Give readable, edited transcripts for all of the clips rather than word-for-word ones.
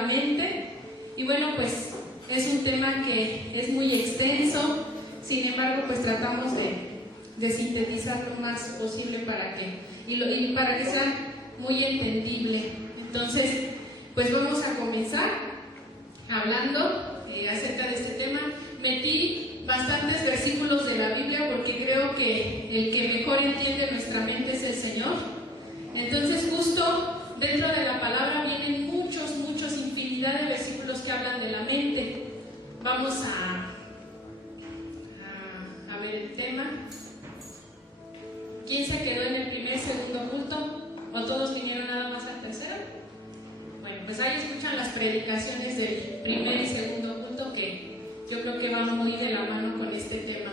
la mente. Y bueno, pues es un tema que es muy extenso, sin embargo, pues tratamos de sintetizar lo más posible para que sea muy entendible. Entonces, pues vamos a comenzar hablando acerca de este tema. Metí bastantes versículos de la Biblia porque creo que el que mejor entiende nuestra mente es el Señor. Entonces, justo dentro de la palabra vienen muchos, infinidad de versículos que hablan de la mente. Vamos a ver el tema. ¿Quién se quedó en el primer, segundo culto? ¿O todos vinieron nada más al tercero? Bueno, pues ahí escuchan las predicaciones del primer y segundo culto, que yo creo que van muy de la mano con este tema.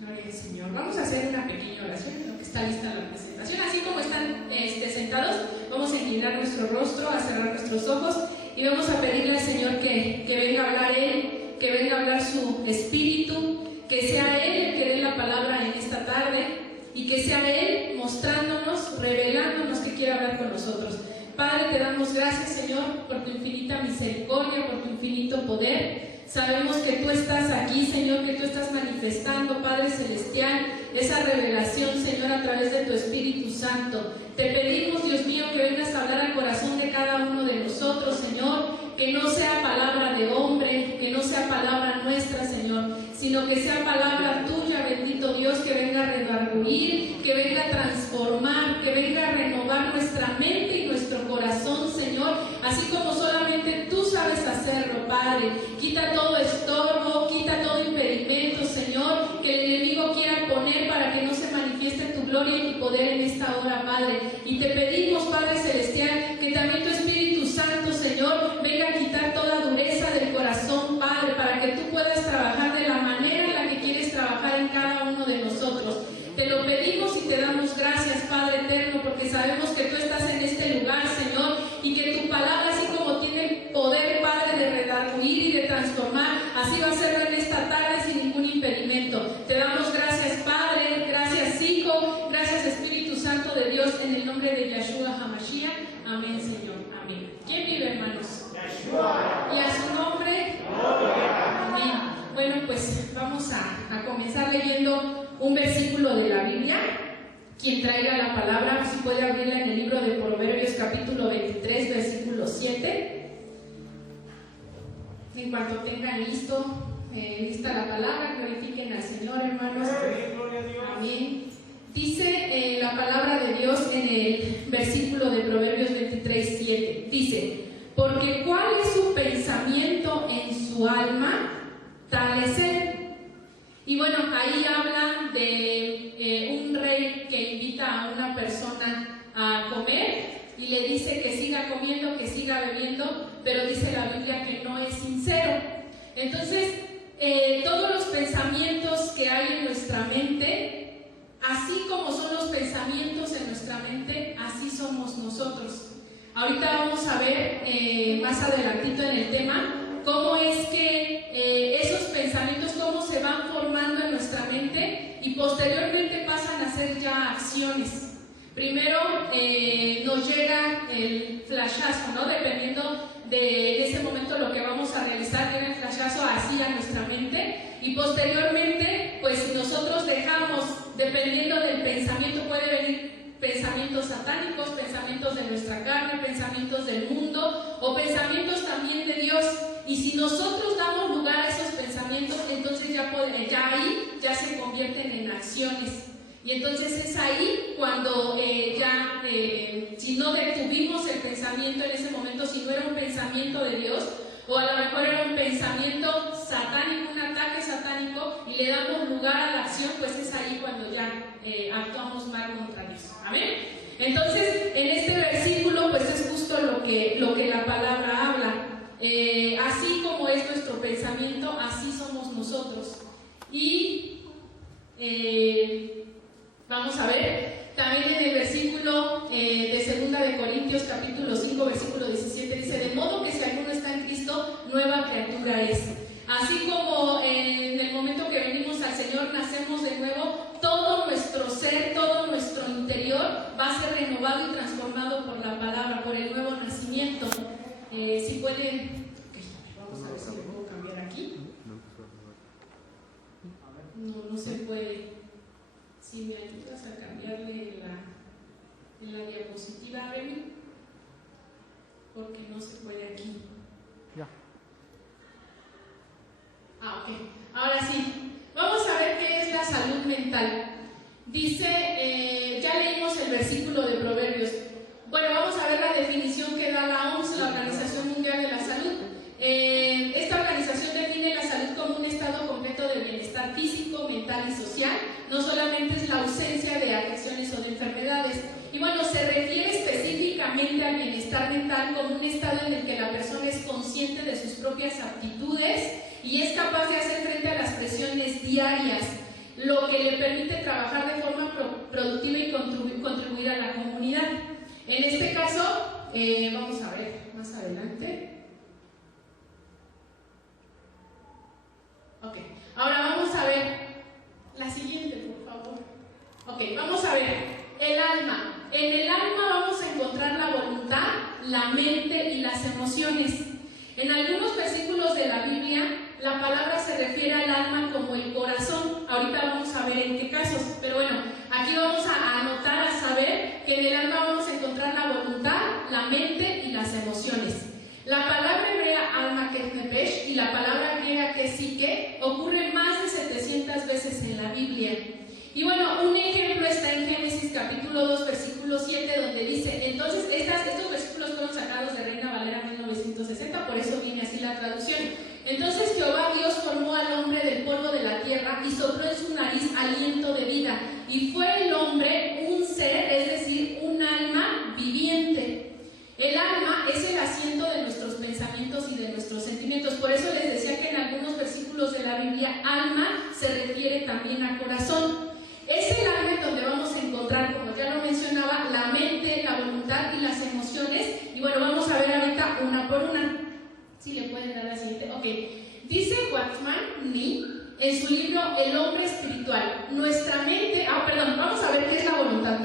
Gloria al Señor. Vamos a hacer una pequeña oración en lo que está lista la presentación. Así como están sentados, vamos a inclinar nuestro rostro, a cerrar nuestros ojos y vamos a pedirle al Señor que venga a hablar Él, que venga a hablar su Espíritu, que sea Él el que dé la palabra en esta tarde y que sea Él mostrándonos, revelándonos que quiere hablar con nosotros. Padre, te damos gracias, Señor, por tu infinita misericordia, por tu infinito poder. Sabemos que tú estás aquí, Señor, que tú estás manifestando, Padre Celestial, esa revelación, Señor, a través de tu Espíritu Santo. Te pedimos, Dios mío, que vengas a hablar al corazón de cada uno de nosotros, Señor, que no sea palabra de hombre, que no sea palabra nuestra, Señor, sino que sea palabra tuya, bendito Dios, que venga a redarguir, que venga a transformar, que venga a renovar nuestra mente y nuestro corazón, Señor, así como solamente tú sabes hacerlo, Padre. Quita todo estorbo, quita todo impedimento, Señor, que el enemigo quiera poner para que no se manifieste tu gloria y tu poder en esta hora, Padre. Y te pedimos, Padre Celestial, que también tu Espíritu Santo, Señor, venga a quitar toda dureza del corazón, Padre, para que tú puedas trabajar de la manera en la que quieres trabajar en cada uno de nosotros. Te lo pedimos y te damos gracias, Padre eterno, porque sabemos que tú estás en este lugar, Señor, y que tu palabra, así como tiene poder, Padre, de redarguir y de transformar, así va a serlo en esta tarde sin ningún impedimento. Te damos gracias, Padre, gracias, Hijo, gracias, Espíritu Santo de Dios, en el nombre de Yeshua HaMashiach. Amén, Señor. Amén. ¿Quién vive, hermanos? Yeshua. Y a su nombre. Amén. Bueno, pues vamos a comenzar leyendo un versículo de la Biblia. Quien traiga la palabra, si puede abrirla en el libro de Proverbios, capítulo 23, versículo 7. En cuanto tengan lista la palabra, glorifiquen al Señor, hermanos. Amén. Dice la palabra de Dios en el versículo de Proverbios 23, 7. Dice: porque cuál es su pensamiento en su alma, tal es él. Y bueno, ahí habla de un rey que invita a una persona a comer y le dice que siga comiendo, que siga bebiendo, pero dice la Biblia que no es sincero. Entonces, todos los pensamientos que hay en nuestra mente, así como son los pensamientos en nuestra mente, así somos nosotros. Ahorita vamos a ver más adelantito en el tema cómo es que esos pensamientos, cómo se van formando en nuestra mente y posteriormente pasan a ser ya acciones. Primero nos llega el flashazo, ¿no? Dependiendo de ese momento lo que vamos a realizar, llega el flashazo así a nuestra mente y posteriormente, pues si nosotros dejamos, dependiendo del pensamiento, puede venir pensamientos satánicos, pensamientos de nuestra carne, pensamientos del mundo o pensamientos también de Dios. Y si nosotros damos lugar a esos pensamientos, entonces ya ahí ya se convierten en acciones. Y entonces es ahí cuando si no detuvimos el pensamiento en ese momento, si no era un pensamiento de Dios, o a lo mejor era un pensamiento satánico, un ataque satánico, y le damos lugar a la acción, pues es ahí cuando ya actuamos mal contra Dios. ¿Amén? Entonces, en este versículo, pues es justo lo que la palabra habla. Así como es nuestro pensamiento, así somos nosotros. Y vamos a ver, también en el versículo de 2 de Corintios, capítulo 5, versículo 17, dice: de modo que si alguno está en Cristo, nueva criatura es. Así como en el momento que venimos al Señor, nacemos de nuevo, todo nuestro ser, todo nuestro interior va a ser renovado y transformado por la palabra, por el nuevo nacimiento. Si pueden, vamos a ver si lo puedo cambiar aquí. No se puede. Si me ayudas a cambiarle en la diapositiva, Remy, porque no se puede aquí. Ya. Ok. Ahora sí, vamos a ver qué es la salud mental. Dice, ya leímos el versículo de Proverbios. Bueno, vamos a ver la definición que da la OMS, la Organización Mundial de la Salud. Esta organización define la salud como un estado completo de bienestar físico, mental y social. No solamente es la ausencia de afecciones o de enfermedades. Y bueno, se refiere específicamente al bienestar mental como un estado en el que la persona es consciente de sus propias aptitudes y es capaz de hacer frente a las presiones diarias, lo que le permite trabajar de forma productiva y contribuir a la comunidad. En este caso, vamos a ver más adelante. Ok, ahora vamos a ver la siguiente, por favor. Ok, vamos a ver el alma. En el alma vamos a encontrar la voluntad, la mente y las emociones. En algunos versículos de la Biblia, la palabra se refiere al alma como el corazón. Ahorita vamos a ver en qué casos, pero bueno, aquí vamos a anotar, a saber que en el alma vamos a encontrar la voluntad, la mente y las emociones. La palabra hebrea alma, que es nepesh, y la palabra griega que es psique, ocurre más de 700 veces en la Biblia. Y bueno, un ejemplo está en Génesis capítulo 2, versículo 7, donde dice, entonces estos versículos fueron sacados de Reina Valera 1960, por eso viene así la traducción. Entonces Jehová Dios formó al hombre del polvo de la tierra y sopló en su nariz aliento de vida, y fue el hombre un ser, es decir, un alma viviente. El alma es el asiento de nuestros pensamientos y de nuestros sentimientos. Por eso les decía que en algunos versículos de la Biblia, alma se refiere también a corazón. Es el alma en donde vamos a encontrar, como ya lo mencionaba, la mente, la voluntad y las emociones. Y bueno, vamos a ver ahorita una por una. Si le pueden dar la siguiente. Ok. Dice Watchman Nee en su libro El hombre espiritual, nuestra mente, vamos a ver qué es la voluntad,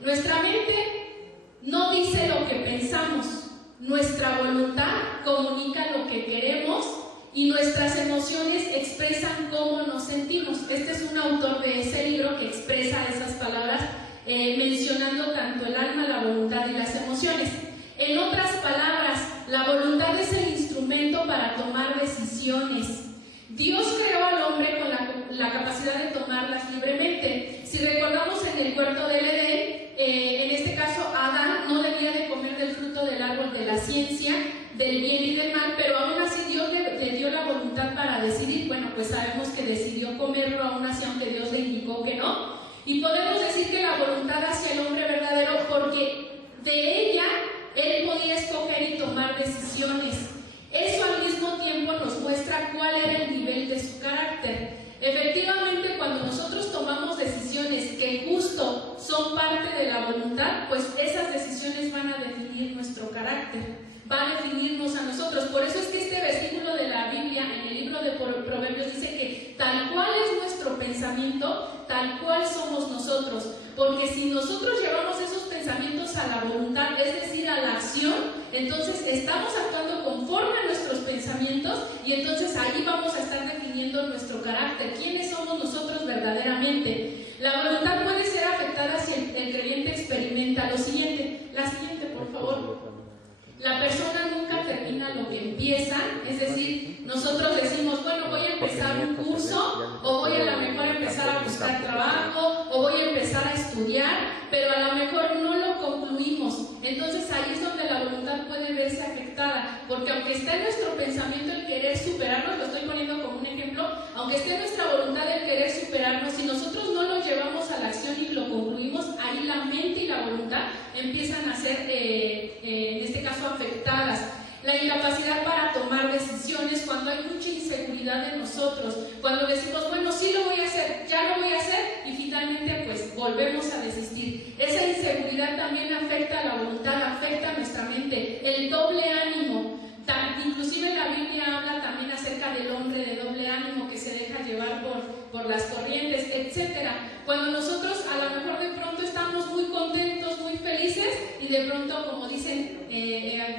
Nuestra mente no dice lo que pensamos, nuestra voluntad comunica lo que queremos y nuestras emociones expresan cómo nos sentimos. Este es un autor de ese libro que expresa esas palabras, mencionando tanto el alma, la voluntad y las emociones. En otras palabras, la voluntad es el instrumento para tomar decisiones. Dios creó al hombre con la capacidad de tomarlas libremente. Si recordamos en el huerto del Edén, en este caso Adán no debía de comer del fruto del árbol de la ciencia, del bien y del mal, pero aún así Dios le dio la voluntad para decidir. Bueno, pues sabemos que decidió comerlo aún así, aunque Dios le indicó que no. Y podemos decir que la voluntad hacia el hombre verdadero, porque de ella él podía escoger y tomar decisiones. Eso al mismo tiempo nos muestra cuál era el nivel de su carácter. Efectivamente, cuando nosotros tomamos decisiones que justo son parte de la voluntad, pues esas decisiones van a definir nuestro carácter, van a definirnos a nosotros. Por eso es que este versículo de la Biblia en el libro de Proverbios dice que tal cual es nuestro pensamiento, tal cual somos nosotros. Porque si nosotros llevamos esos pensamientos a la voluntad, es decir, a la acción, entonces estamos actuando conforme a nuestros pensamientos y entonces ahí vamos a estar definiendo nuestro carácter, quiénes somos nosotros verdaderamente. La voluntad puede ser afectada si el creyente experimenta lo siguiente. La siguiente, por favor. La persona nunca termina lo que empieza, es decir, nosotros decimos, bueno, voy a empezar un curso, o voy a lo mejor a empezar a buscar trabajo, o voy a empezar a estudiar, pero a lo mejor no lo concluimos. Entonces ahí es donde la voluntad puede verse afectada, porque aunque está en nuestro pensamiento el querer superarnos, lo estoy poniendo como un ejemplo, aunque esté en nuestra voluntad el querer superarnos, si nosotros no lo llevamos a la acción y lo concluimos, ahí la mente y la voluntad empiezan a ser, en este caso, afectadas. La incapacidad para tomar decisiones cuando hay mucha inseguridad en nosotros, cuando decimos, bueno, sí lo voy a hacer, ya lo voy a hacer, y finalmente pues volvemos a desistir. Esa inseguridad también afecta a la voluntad, afecta a nuestra mente. El doble ánimo, inclusive la Biblia habla también acerca del hombre de doble ánimo que se deja llevar por las corrientes, etc. Cuando nosotros a lo mejor de pronto estamos muy contentos y de pronto, como dicen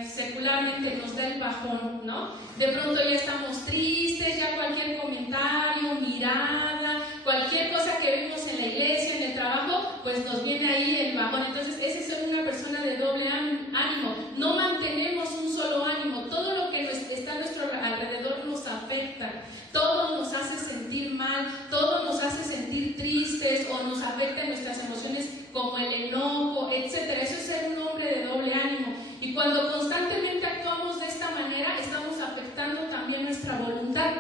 secularmente, nos da el bajón, ¿no? De pronto ya estamos tristes, ya cualquier comentario, mirada, cualquier cosa que vemos en la iglesia, en el trabajo, pues nos viene ahí el bajón. Entonces, ese es una persona de doble ánimo. No mantenemos un solo ánimo. Todo lo que está a nuestro alrededor nos afecta. Todo nos hace sentir mal, todo nos hace sentir tristes o nos afecta en nuestras emociones como el enojo, etc. Eso es ser un hombre de doble ánimo. Y cuando constantemente actuamos de esta manera, estamos afectando también nuestra voluntad.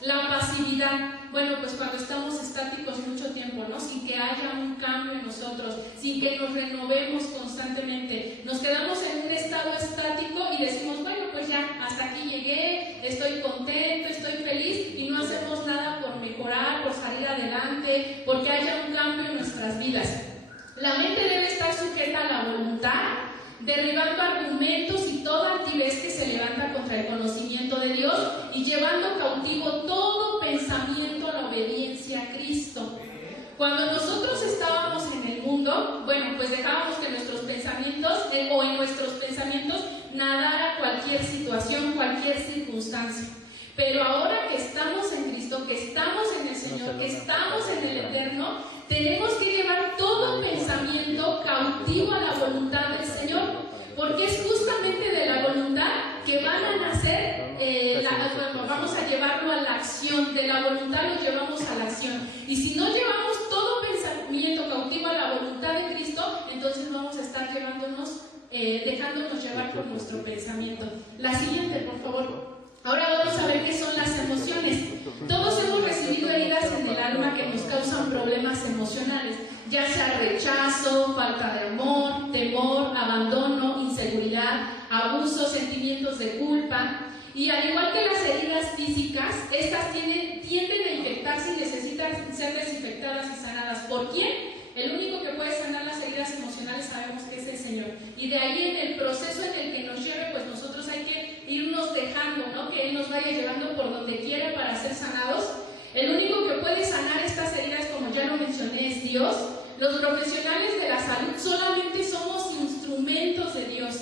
La pasividad, bueno, pues cuando estamos estáticos mucho tiempo, ¿no? Sin que haya un cambio en nosotros, sin que nos renovemos constantemente, nos quedamos en un estado estático y decimos, bueno, pues ya, hasta aquí llegué, estoy contento, estoy feliz, y no hacemos nada por mejorar, por salir adelante, porque haya un cambio en nuestras vidas. La mente debe estar sujeta a la voluntad, derribando argumentos y toda altivez que se levanta contra el conocimiento de Dios y llevando cautivo todo pensamiento a la obediencia a Cristo. Cuando nosotros estábamos en el mundo, bueno, pues dejábamos que nuestros pensamientos o en nuestros pensamientos nadara cualquier situación, cualquier circunstancia. Pero ahora que estamos en Cristo, que estamos en el Señor, que estamos en el Eterno, tenemos que llevar todo pensamiento cautivo a la voluntad del Señor, porque es justamente de la voluntad que van a nacer, vamos a llevarlo a la acción, de la voluntad lo llevamos a la acción. Y si no llevamos todo pensamiento cautivo a la voluntad de Cristo, entonces vamos a estar dejándonos llevar por nuestro pensamiento. La siguiente, por favor. Ahora vamos a ver qué son las emociones. Todos hemos recibido heridas en el alma que nos causan problemas emocionales, ya sea rechazo, falta de amor, temor, abandono, inseguridad, abuso, sentimientos de culpa. Y al igual que las heridas físicas, estas tienden a infectarse y necesitan ser desinfectadas y sanadas. ¿Por quién? El único que puede sanar las heridas emocionales sabemos que es el Señor. Y de ahí, en el proceso en el que nos lleve, pues nosotros hay que irnos dejando, ¿no? Que Él nos vaya llevando por donde quiera para ser sanados. El único que puede sanar estas heridas, como ya lo mencioné, es Dios. Los profesionales de la salud solamente somos instrumentos de Dios.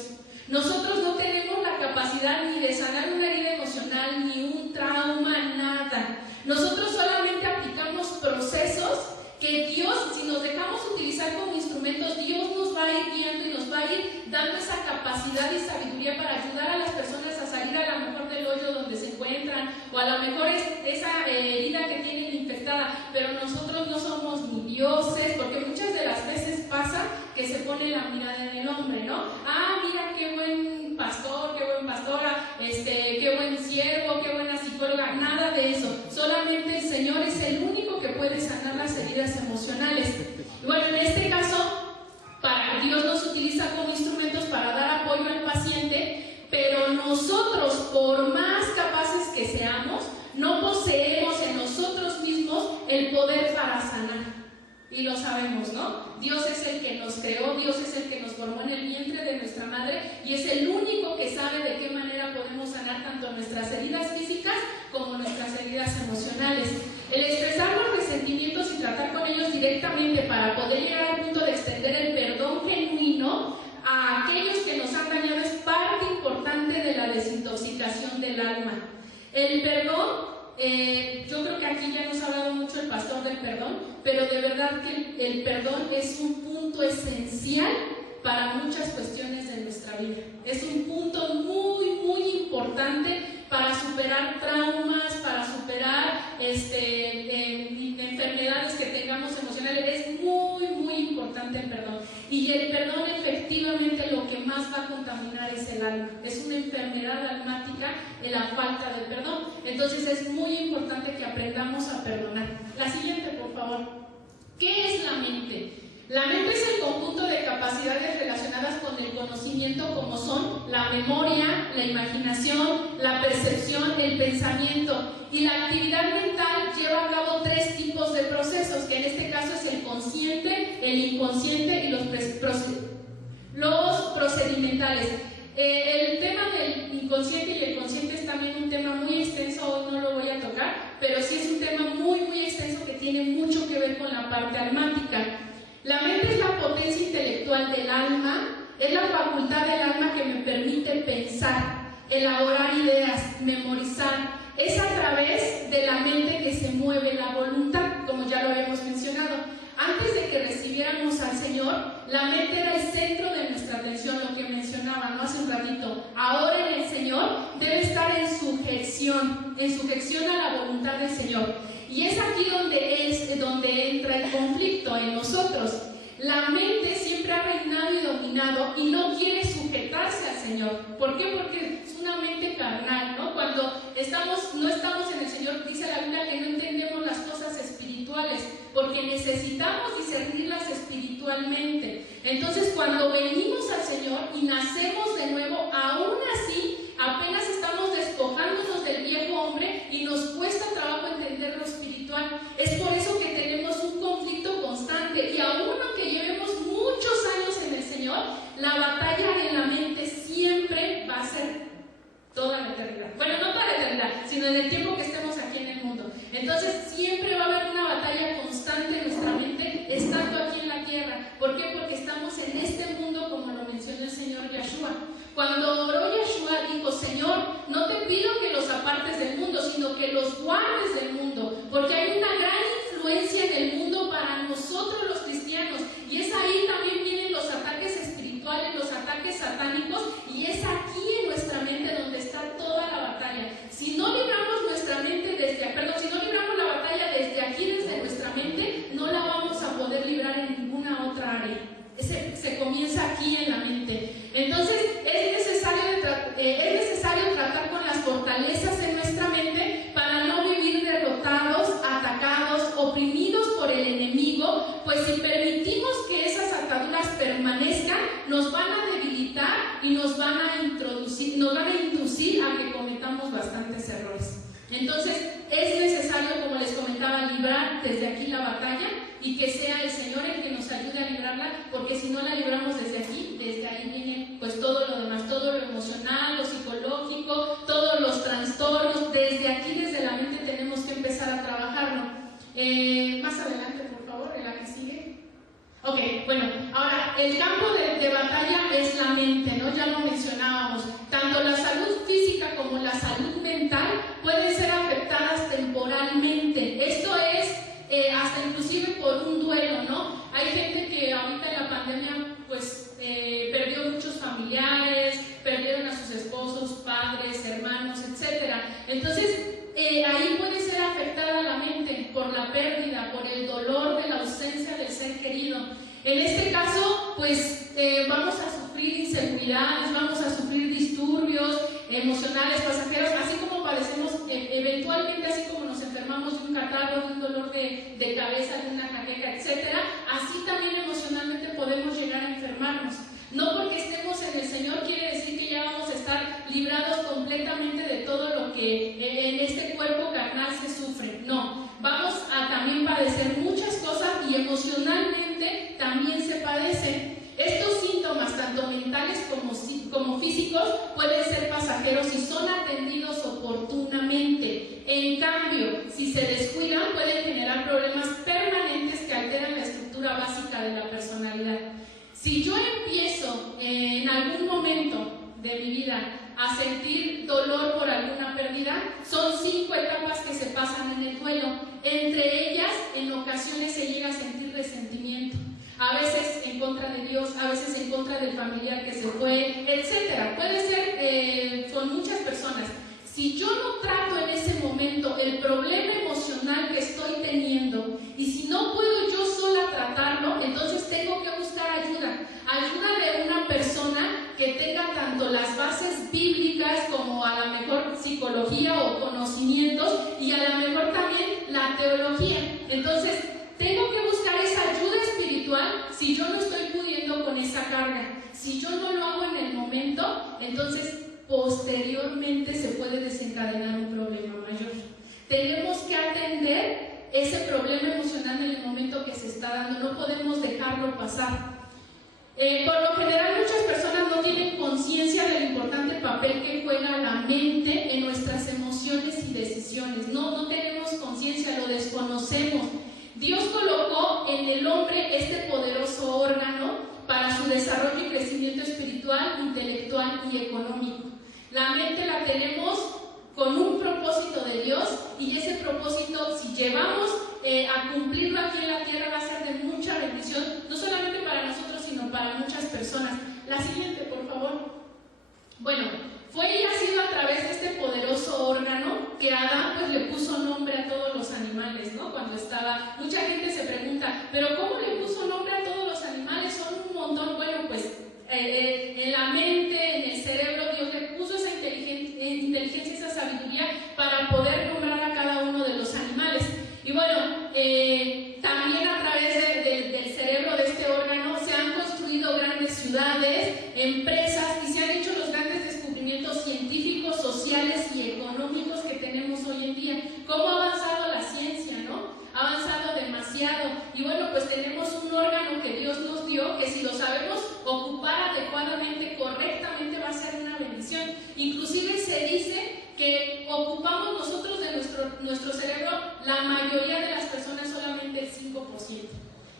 Nosotros no tenemos la capacidad ni de sanar una herida emocional, ni un trauma, nada. Nosotros solamente aplicamos procesos que Dios, si nos dejamos utilizar como instrumentos, Dios nos va a ir guiando y nos va a ir dando esa capacidad y sabiduría para ayudar a las personas a salir a lo mejor del hoyo donde se encuentran, o a lo mejor es esa herida que tienen infectada. Pero nosotros no somos ni dioses, porque muchas de las veces pasa que se pone la mirada en el hombre, ¿no? Ah, mira qué buen pastor, qué buen pastora, qué buen siervo, qué buena psicóloga. Nada de eso. Solamente el Señor es el único que puede sanar las heridas emocionales. Y bueno, en este caso, Dios nos utiliza como instrumentos para dar apoyo al paciente, pero nosotros, por más capaces que seamos, no poseemos en nosotros mismos el poder para sanar. Y lo sabemos, ¿no? Dios es el que nos creó, Dios es el que nos formó en el vientre de nuestra madre, y es el único que sabe de qué manera podemos sanar tanto nuestras heridas físicas como nuestras heridas emocionales. El expresar los resentimientos y tratar con ellos directamente para poder llegar al punto de extender el perdón genuino a aquellos que nos han dañado es parte importante de la desintoxicación del alma. El perdón, yo creo que aquí ya nos ha hablado mucho el pastor del perdón, pero de verdad que el perdón es un punto esencial para muchas cuestiones de nuestra vida. Es un punto muy, muy importante para superar traumas, para superar enfermedades que tengamos emocionales. Es muy, muy importante el perdón. Y el perdón, efectivamente, lo que más va a contaminar es el alma. Es una enfermedad almática en la falta de perdón. Entonces es muy importante que aprendamos a perdonar. La siguiente, por favor. ¿Qué es la mente? La mente es el conjunto de capacidades relacionadas con el conocimiento, como son la memoria, la imaginación, la percepción, el pensamiento. Y la actividad mental lleva a cabo 3 tipos de procesos, que en este caso es el consciente, el inconsciente y los procedimentales. El tema del inconsciente y el consciente es también un tema muy extenso, hoy no lo voy a tocar, pero sí es un tema muy, muy extenso que tiene mucho que ver con la parte almática. La mente es la potencia intelectual del alma, es la facultad del alma que me permite pensar, elaborar ideas, memorizar. Es a través de la mente que se mueve la voluntad, como ya lo habíamos mencionado. Antes de que recibiéramos al Señor, la mente era el centro de nuestra atención, lo que mencionaba, ¿no?, hace un ratito. Ahora en el Señor debe estar en sujeción a la voluntad del Señor. Y es aquí donde entra el conflicto en nosotros. La mente siempre ha reinado y dominado y no quiere sujetarse al Señor. ¿Por qué? Porque es una mente carnal, ¿no? Cuando no estamos en el Señor, dice la Biblia que no entendemos las cosas espirituales, porque necesitamos discernirlas espiritualmente. Entonces, cuando venimos al Señor y nacemos de nuevo, aún así, apenas estamos despojándonos del viejo hombre y nos cuesta trabajo entender lo espiritual. Es por eso que tenemos un conflicto constante, y aún aunque llevemos muchos años en el Señor, la batalla en la mente siempre va a ser toda la eternidad. Bueno, no toda la eternidad, sino en el tiempo que estemos aquí en el mundo. Entonces siempre va a haber una batalla constante en nuestra mente estando aquí en la tierra. ¿Por qué? Porque estamos en este mundo, como lo mencionó el Señor Yeshua. Cuando oró Yeshua, dijo: Señor, no te pido que los apartes del mundo, sino que los guardes del mundo, porque hay una gran influencia en el mundo para nosotros los cristianos, y es ahí también vienen los ataques espirituales, los ataques satánicos, y es aquí en nuestra mente donde está toda la batalla. Si no libramos nuestra mente si no libramos la batalla desde aquí, desde nuestra mente, no la vamos a poder librar en ninguna otra área. Se comienza aquí en la mente. Entonces es necesario tratar con las fortalezas en nuestra mente para no vivir derrotados, atacados, oprimidos por el enemigo, pues si permitimos que esas ataduras permanezcan, nos van a debilitar y nos van a inducir a que cometamos bastantes errores. Entonces es necesario, como les comentaba, librar desde aquí la batalla, y que sea el Señor el que nos ayude a librarla, porque si no la libramos desde aquí, desde ahí viene pues todo lo demás, todo lo emocional, lo psicológico, todos los trastornos. Desde aquí, desde la mente, tenemos que empezar a trabajarlo. Más adelante, por favor, la que sigue. Ok, bueno, ahora el campo de batalla es la mente, ¿no? Ya lo mencionábamos. Tanto la salud física como la salud mental pueden ser afectadas temporalmente. Esto es hasta inclusive por un duelo, ¿no? Hay gente que ahorita en la pandemia pues perdió muchos familiares, perdieron a sus esposos, padres, hermanos, etc. Entonces ahí puede ser afectada la mente por la pérdida, por el dolor de la ausencia del ser querido. En este caso pues vamos a sufrir inseguridades, vamos a sufrir disturbios emocionales, pasajeros, así como padecemos eventualmente, así como nos enfermamos de un catarro, de un dolor de cabeza, de una jaqueca, etc. Así también emocionalmente podemos llegar a enfermarnos. No porque estemos en el Señor quiere decir que ya vamos a estar librados completamente de todo lo que en este cuerpo carnal se sufre. No, vamos a también padecer muchas cosas, y emocionalmente también se padecen. Estos síntomas, tanto mentales como físicos, pueden ser pasajeros si son atendidos oportunamente. En cambio, si se descuidan, pueden generar problemas permanentes que alteran la estructura básica de la personalidad. Si yo empiezo en algún momento de mi vida a sentir dolor por alguna pérdida, son 5 etapas que se pasan en el duelo. Entre ellas, en ocasiones se llega a sentir resentimiento. A veces en contra de Dios, a veces en contra del familiar que se fue, etc. Puede ser con muchas personas. Si yo no trato en ese momento el problema emocional que estoy teniendo, y si no puedo yo sola tratarlo, entonces tengo que buscar ayuda de una persona que tenga tanto las bases bíblicas como a lo mejor psicología o conocimientos, y a lo mejor también la teología. Entonces tengo que buscar esa ayuda espiritual si yo no estoy pudiendo con esa carga. Si yo no lo hago en el momento, entonces posteriormente se puede desencadenar un problema mayor. Tenemos que atender ese problema emocional en el momento que se está dando, no podemos dejarlo pasar. Por lo general, muchas personas no tienen conciencia del importante papel que juega la mente en nuestras emociones y decisiones. No tenemos conciencia, lo desconocemos. Dios colocó en el hombre este poderoso órgano para su desarrollo y crecimiento La mente la tenemos con un propósito de Dios, y ese propósito, si llevamos a cumplirlo aquí en la tierra, va a ser de mucha bendición, no solamente para nosotros, sino para muchas personas. La siguiente, por favor. Bueno, fue y ha sido a través de este poderoso órgano que Adán pues le puso nombre a todos los animales, ¿no? Cuando estaba, mucha gente se pregunta, ¿pero cómo le puso nombre a todos los animales? Son un montón. Bueno, pues en la mente, en el cerebro, Dios le puso esa inteligencia, esa sabiduría para poder nombrar a cada uno de los animales. Y bueno, también a través del cerebro, de este órgano, se han construido grandes ciudades, empresas, y se han hecho los grandes descubrimientos científicos, sociales y económicos que tenemos hoy en día. ¿Cómo ha avanzado la ciencia, no? Ha avanzado demasiado. Y bueno, pues tenemos un órgano que Dios nos dio, que si lo sabemos ocupar adecuadamente, correctamente, va a ser una bendición. Inclusive se dice que ocupamos nosotros de nuestro cerebro, la mayoría de las personas, solamente el 5%.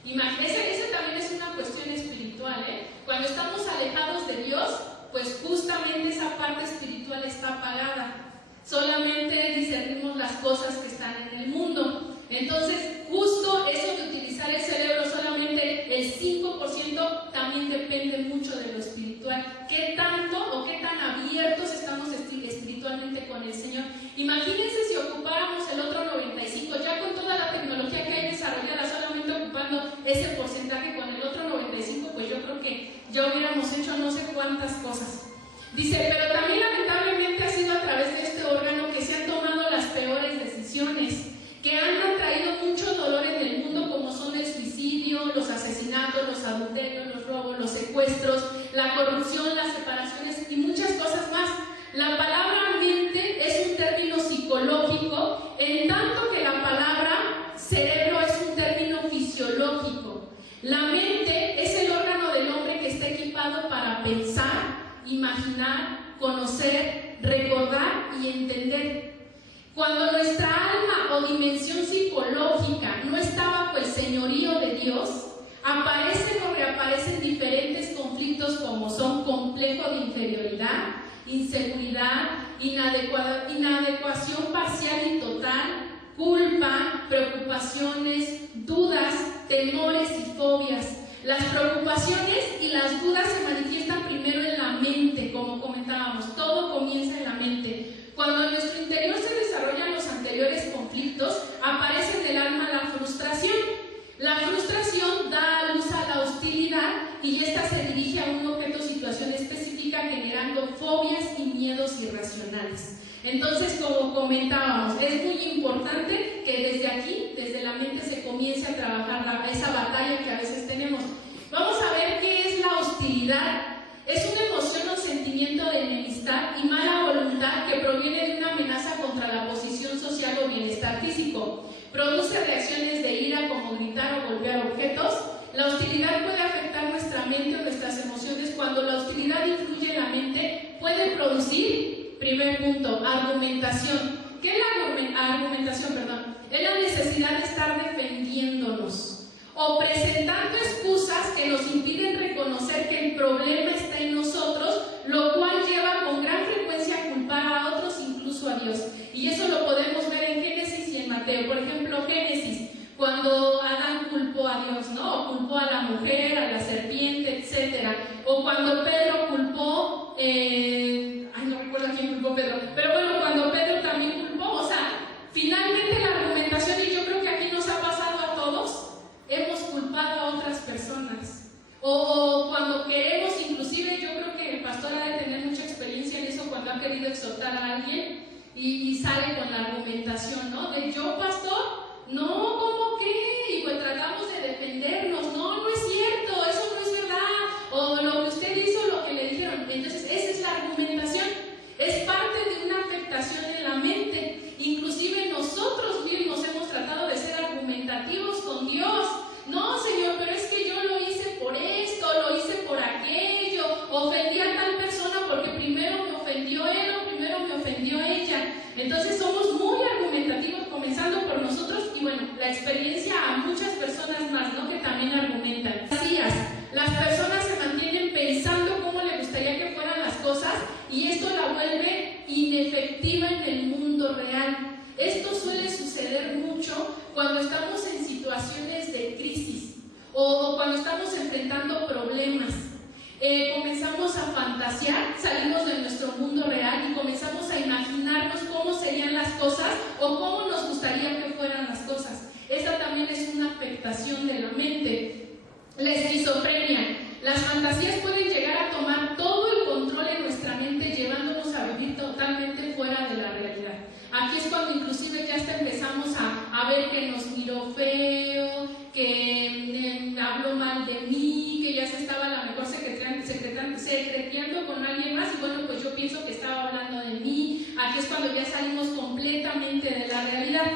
Esa también es una cuestión espiritual, ¿eh? Cuando estamos alejados de Dios, pues justamente esa parte espiritual está apagada. Solamente discernimos las cosas que están en el mundo. Entonces, justo eso de utilizar el cerebro, solamente el 5%, también depende mucho de lo espiritual. ¿Qué tanto o qué tan abiertos estamos espiritualmente con el Señor? Imagínense si ocupáramos el otro 95%, ya con toda la tecnología que hay desarrollada, solamente ocupando ese porcentaje, con el otro 95%, pues yo creo que ya hubiéramos hecho no sé cuántas cosas. Dice, pero también lamentablemente ha sido a través de este órgano que se han tomado las peores decisiones, que han traído mucho dolor en el mundo, como son el suicidio, los asesinatos, los adulterios, los robos, los secuestros, la corrupción, las separaciones y muchas cosas más. La palabra mente es un término psicológico, en tanto que la palabra cerebro es un término fisiológico. La mente es el órgano del hombre que está equipado para pensar, imaginar, conocer, recordar y entender. Cuando nuestra alma o dimensión psicológica no está bajo el señorío de Dios, aparecen o reaparecen diferentes conflictos, como son complejo de inferioridad, inseguridad, inadecuación parcial y total, culpa, preocupaciones, dudas, temores y fobias. Las preocupaciones y las dudas se manifiestan primero en la mente, como comentábamos, todo comienza en la mente. Cuando en nuestro interior se desarrollan los anteriores conflictos, aparece en el alma la frustración. La frustración da a luz a la hostilidad, y esta se dirige a un objeto o situación específica, generando fobias y miedos irracionales. Entonces, como comentábamos, es muy importante que desde aquí, desde la mente, se comience a trabajar esa batalla que a veces tenemos. Vamos a ver qué es la hostilidad. Es una emoción o sentimiento de enemistad y mala voluntad que proviene de una amenaza contra la posición social o bienestar físico. Produce reacciones de ira, como gritar o golpear objetos. La hostilidad puede afectar nuestra mente o nuestras emociones. Cuando la hostilidad influye en la mente, puede producir, primer punto, argumentación. ¿Qué es la argumentación? Es la necesidad de estar defendiéndonos o presentando excusas que nos impiden reconocer que el problema está en nosotros, lo cual lleva con gran frecuencia a culpar a otros, incluso a Dios. Y eso lo podemos ver en Génesis y en Mateo. Por ejemplo, Génesis, cuando Adán culpó a Dios, ¿no? O culpó a la mujer, a la serpiente, etc. O cuando Pedro culpó, no recuerdo a quién culpó Pedro, pero bueno, cuando Pedro también culpó, o sea, finalmente la argumentación, y yo creo que aquí nos ha pasado a todos, hemos culpado a otras personas. O cuando queremos, inclusive yo creo que el pastor ha de tener mucha experiencia en eso, cuando ha querido exhortar a alguien y sale con la argumentación, ¿no? De yo, pastor, no, ¿cómo qué? Y pues tratamos de defendernos, no es cierto, eso no es verdad, o lo que usted hizo, lo que le dijeron. Entonces esa es la argumentación, es parte de una afectación en la mente. Inclusive nosotros mismos hemos tratado de ser argumentativos con Dios. No, Señor, pero es que yo lo hice por esto, lo hice por aquello, ofendí a tal persona porque primero me ofendió él o primero me ofendió ella. Entonces somos muy argumentativos, comenzando por nosotros, y bueno, salimos de nuestro mundo real y comenzamos a imaginarnos cómo serían las cosas o cómo nos gustaría que fueran las cosas. Esta también es una afectación de la mente. La esquizofrenia. Las fantasías pueden llegar a tomar todo el control en nuestra mente, llevándonos a vivir totalmente fuera de la realidad. Aquí es cuando inclusive ya hasta empezamos a ver que nos miró feo, que habló mal de mí, que ya se estaba a lo mejor secreteando con alguien más, y bueno, pues yo pienso que estaba hablando de mí. Aquí es cuando ya salimos completamente de la realidad.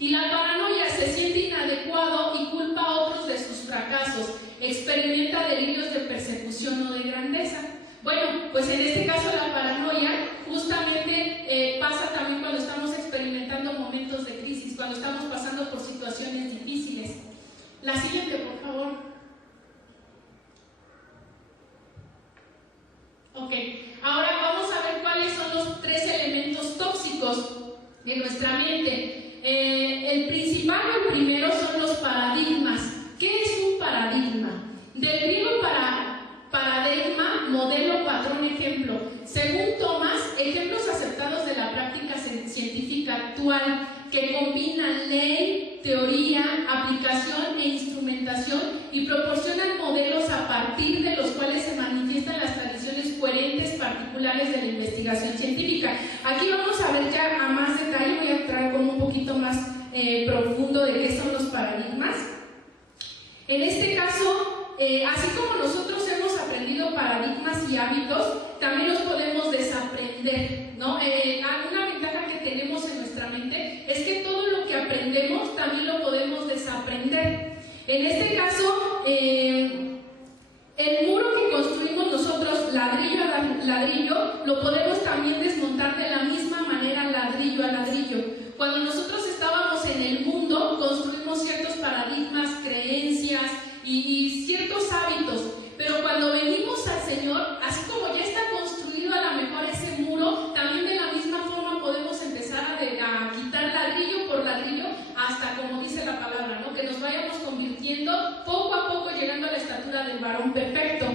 Y la paranoia: se siente inadecuado y culpa a otros de sus fracasos, experimenta delirios de persecución o de grandeza. Bueno, pues en este caso la paranoia justamente pasa también cuando estamos experimentando momentos de crisis, cuando estamos pasando por situaciones difíciles. La siguiente, por favor. Ok, ahora vamos a ver cuáles son los 3 elementos tóxicos de nuestra mente. El principal o el primero son los paradigmas. ¿Qué es un paradigma? Del griego paradigma, modelo, patrón, ejemplo. Según Thomas, ejemplos aceptados de la práctica científica actual que combinan ley, teoría, aplicación e instrumentación y proporcionan modelos a partir de los cuales se manifiestan las tradiciones coherentes particulares de la investigación científica. Aquí vamos a ver ya a más detalle, voy a entrar como un poquito más profundo de qué son los paradigmas. En este caso, así como nosotros hemos aprendido paradigmas y hábitos, también los podemos desaprender, ¿no? Una ventaja que tenemos en nuestra mente es que todo lo que aprendemos también lo podemos desaprender. En este caso, el muro que construimos nosotros, ladrillo a ladrillo, lo podemos también desmontar de la misma manera, ladrillo a ladrillo. Cuando nosotros estábamos en el mundo, construimos ciertos paradigmas, creencias y ciertos hábitos, pero cuando venimos al Señor, así como ya está construido a lo mejor ese muro, también de la misma forma podemos empezar a quitar ladrillo por ladrillo hasta, como dice la palabra, ¿no? Que nos vayamos convirtiendo poco a poco, llegando a la estatura del varón perfecto.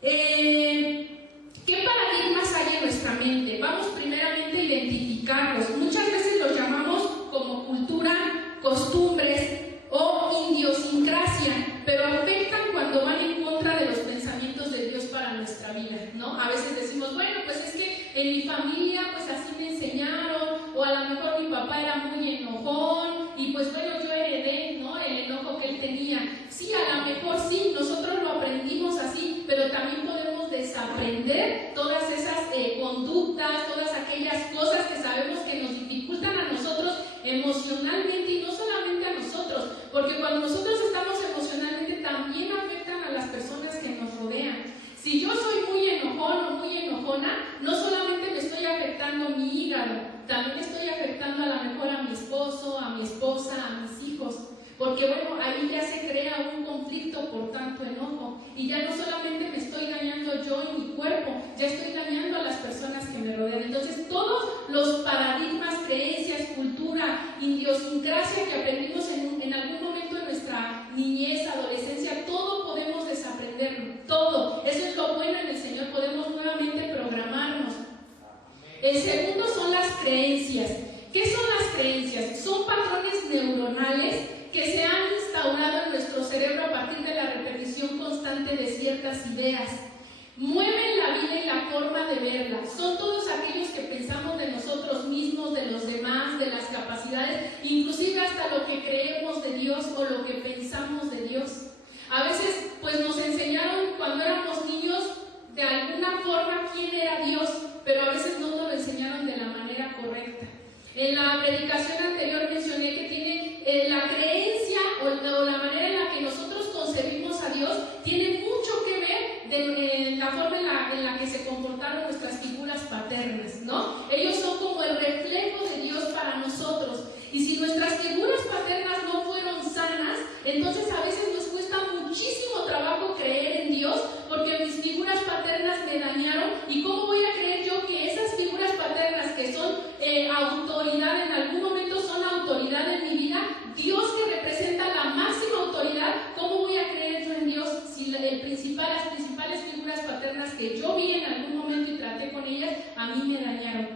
¿Qué paradigmas hay en nuestra mente? Vamos primeramente a identificarlos. Muchas veces los llamamos como cultura, costumbres o idiosincrasia, pero afectan cuando van en contra de los pensamientos de Dios para nuestra vida, ¿no? A veces decimos, bueno, pues es que en mi familia pues así me enseñaron, o a lo mejor mi papá era muy enojón y pues bueno, yo heredé, ¿no?, el enojo que él tenía. Sí, a lo mejor sí, nosotros lo aprendimos así, pero también podemos desaprender todas esas conductas, todas aquellas cosas que sabemos que nos dificultan a nosotros emocionalmente, y no solamente a nosotros, porque cuando nosotros estamos emocionalmente también afectan a las personas que nos rodean. Si yo soy muy enojón o muy enojona, no solamente me estoy afectando mi hígado, también estoy afectando a lo mejor a mi esposo, a mi esposa, a mis hijos, porque bueno, ahí ya se crea un conflicto por tanto enojo, y ya no solamente me estoy dañando yo y mi cuerpo, ya estoy dañando a las personas que me rodean. Entonces todos los paradigmas, creencias, cultura, idiosincrasia que aprendimos en algún momento de nuestra niñez, adolescencia, todo podemos desaprenderlo, todo. Eso es lo bueno en el Señor, podemos nuevamente programarnos. El segundo son las creencias. ¿Qué son las creencias? Son patrones neuronales que se han instaurado en nuestro cerebro a partir de la repetición constante de ciertas ideas. Mueven la vida y la forma de verla. Son todos aquellos que pensamos de nosotros mismos, de los demás, de las capacidades, inclusive hasta lo que creemos de Dios o lo que pensamos de Dios. A veces pues nos enseñaron cuando éramos niños de alguna forma quién era Dios, pero a veces no nos lo enseñaron de la manera correcta. En la predicación anterior mencioné que tiene la creencia o la manera en la que nosotros concebimos a Dios tiene mucho que ver de la forma en la que se comportaron nuestras figuras paternas, ¿no? Ellos son como el reflejo de Dios para nosotros, y si nuestras figuras paternas no fueron sanas, entonces a veces nos cuesta muchísimo trabajo creer en Dios, porque mis figuras paternas me dañaron. ¿Y cómo voy a creer yo que esas figuras paternas que son autoridad, en algún momento son autoridad en mi vida? Dios, que representa la máxima autoridad, ¿cómo voy a creer yo en Dios si las principales figuras paternas personas que yo vi en algún momento y traté con ellas, a mí me dañaron.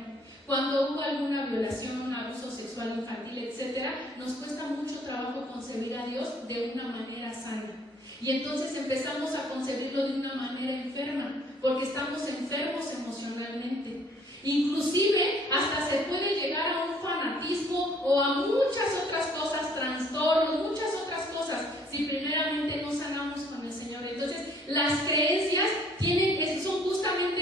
Cuando hubo alguna violación, un abuso sexual infantil, etcétera, nos cuesta mucho trabajo concebir a Dios de una manera sana. Y entonces empezamos a concebirlo de una manera enferma, porque estamos enfermos emocionalmente. Inclusive hasta se puede llegar a un fanatismo o a muchas otras cosas, trastornos, muchas otras cosas, si primeramente no sanamos con el Señor. Entonces las creencias son justamente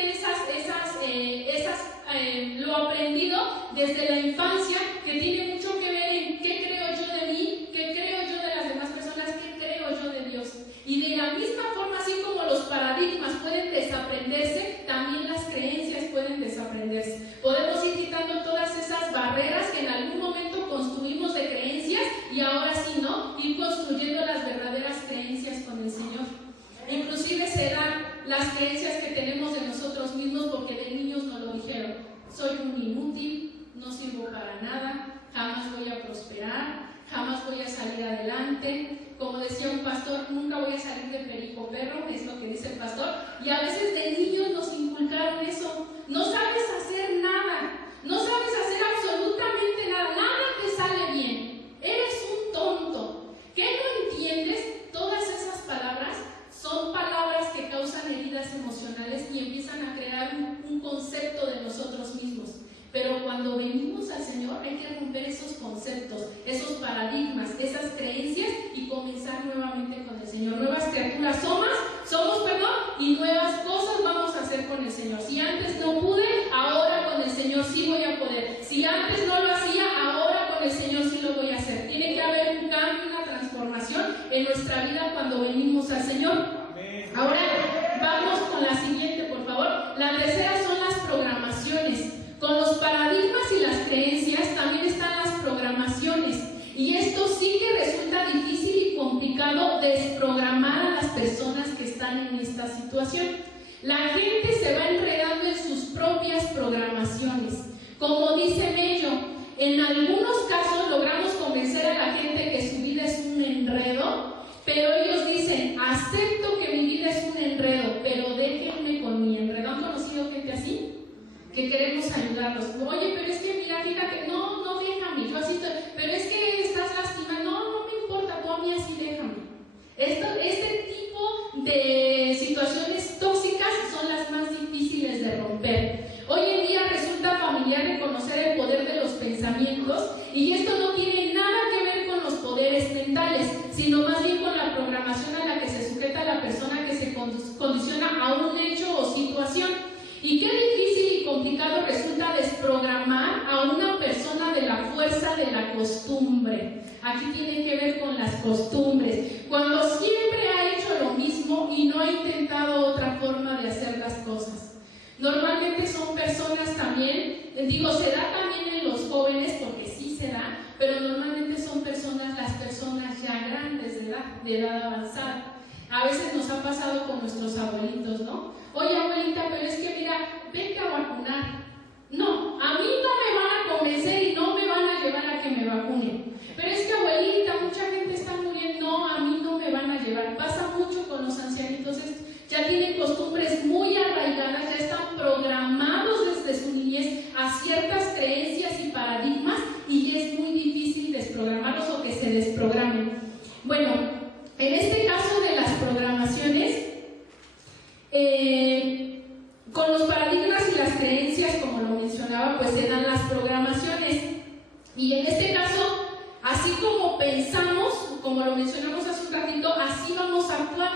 lo aprendido desde la infancia, que tiene mucho que ver en qué creo yo de mí, qué creo yo de las demás personas, qué creo yo de Dios. Y de la misma forma, así como los paradigmas pueden desaprenderse, también las creencias pueden desaprenderse. Podemos ir quitando todas esas barreras que en algún momento construimos de creencias y ahora sí, ¿no? Ir construyendo las verdaderas creencias con el Señor. Inclusive se dan las creencias que tenemos de nosotros mismos porque de niños nos lo dijeron. Soy un inútil, no sirvo para nada, jamás voy a prosperar, jamás voy a salir adelante. Como decía un pastor, nunca voy a salir de perico perro, es lo que dice el pastor. Y a veces de niños nos inculcaron eso. No sabes hacer nada, no sabes hacer absolutamente nada, nada te sale bien, eres un tonto. ¿Qué no entiendes? Todas esas palabras son palabras que causan heridas emocionales y empiezan a crear un concepto de nosotros mismos. Pero cuando venimos al Señor hay que romper esos conceptos, esos paradigmas, esas creencias y comenzar nuevamente con el Señor. Nuevas criaturas somos, y nuevas cosas vamos a hacer con el Señor. Si antes no pude, ahora con el Señor sí voy a poder. Si antes no lo hacía, ahora con el Señor sí lo voy a hacer. Tiene que haber un cambio, una transformación en nuestra vida cuando venimos al Señor. Amén. Ahora vamos con la siguiente, por favor. La tercera son las programaciones. Con los paradigmas y las creencias también están las programaciones. Y esto sí que resulta difícil y complicado desprogramar a las personas que están en esta situación. La gente se va enredando en sus propias programaciones. Como dice Mello, en algunos casos logramos convencer a la gente que su vida es un enredo, pero ellos dicen, acepto que mi vida es un enredo, pero déjenme con mi enredo. ¿Han conocido gente así? Que queremos ayudarlos. Oye, pero es que mira, fíjate, no déjame, yo así estoy, pero es que estás lastimada, no me importa, tú a mí así déjame. Este tipo de situaciones tóxicas son las más difíciles de romper. Hoy en día resulta familiar reconocer el poder de los pensamientos, y esto no tiene nada que ver con los poderes mentales, sino más bien con la programación a la que se sujeta la persona que se condiciona a un hecho o situación. Y qué difícil y complicado resulta desprogramar a una persona de la fuerza de la costumbre. Aquí tiene que ver con las costumbres. Cuando siempre ha hecho lo mismo y no ha intentado otra forma de hacer las cosas. Normalmente son personas también, se da también en los jóvenes, porque sí se da, pero normalmente son las personas ya grandes de edad avanzada. A veces nos ha pasado con nuestros abuelitos, ¿no? Oye, abuelita, pero es que mira, vete a vacunar. No, a mí no me van a convencer y no me van a llevar a que me vacune. Pero es que abuelita, mucha gente está muriendo. No, a mí no me van a llevar. Pasa mucho con los ancianitos. Ya tienen costumbres muy arraigadas, ya están programados desde su niñez a ciertas creencias y paradigmas, y es muy difícil desprogramarlos o que se desprogramen. Bueno, en este caso de las programaciones, con los paradigmas y las creencias, como lo mencionaba, pues se dan las programaciones. Y en este caso, así como pensamos, como lo mencionamos hace un ratito, así vamos a actuar.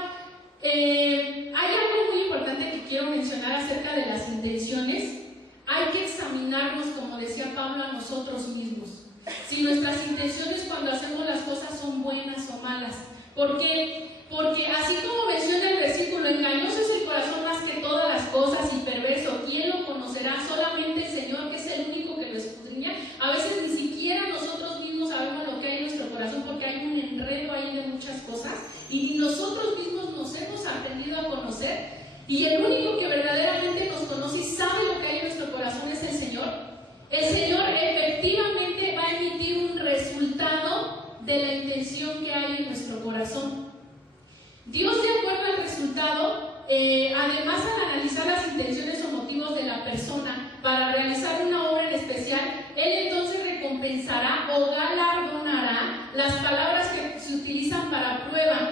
Hay algo muy importante que quiero mencionar acerca de las intenciones. Hay que examinarnos, como decía Pablo, a nosotros mismos. Si nuestras intenciones cuando hacemos las cosas son buenas o malas. ¿Por qué? Porque así como menciona el versículo, engañoso es el corazón más que todas las cosas y perverso, ¿quién lo conocerá? Solamente el Señor, que es el único que lo escudriña. A veces ni siquiera nosotros mismos sabemos lo que hay en nuestro corazón, porque hay un enredo ahí de muchas cosas y nosotros mismos nos hemos aprendido a conocer, y el único que verdaderamente nos conoce y sabe lo que hay en nuestro corazón es el Señor. El Señor efectivamente va a emitir un resultado de la intención que hay en nuestro corazón. Dios, de acuerdo al resultado, además al analizar las intenciones o motivos de la persona para realizar una obra en especial, Él entonces recompensará o galardonará las palabras que se utilizan para prueba.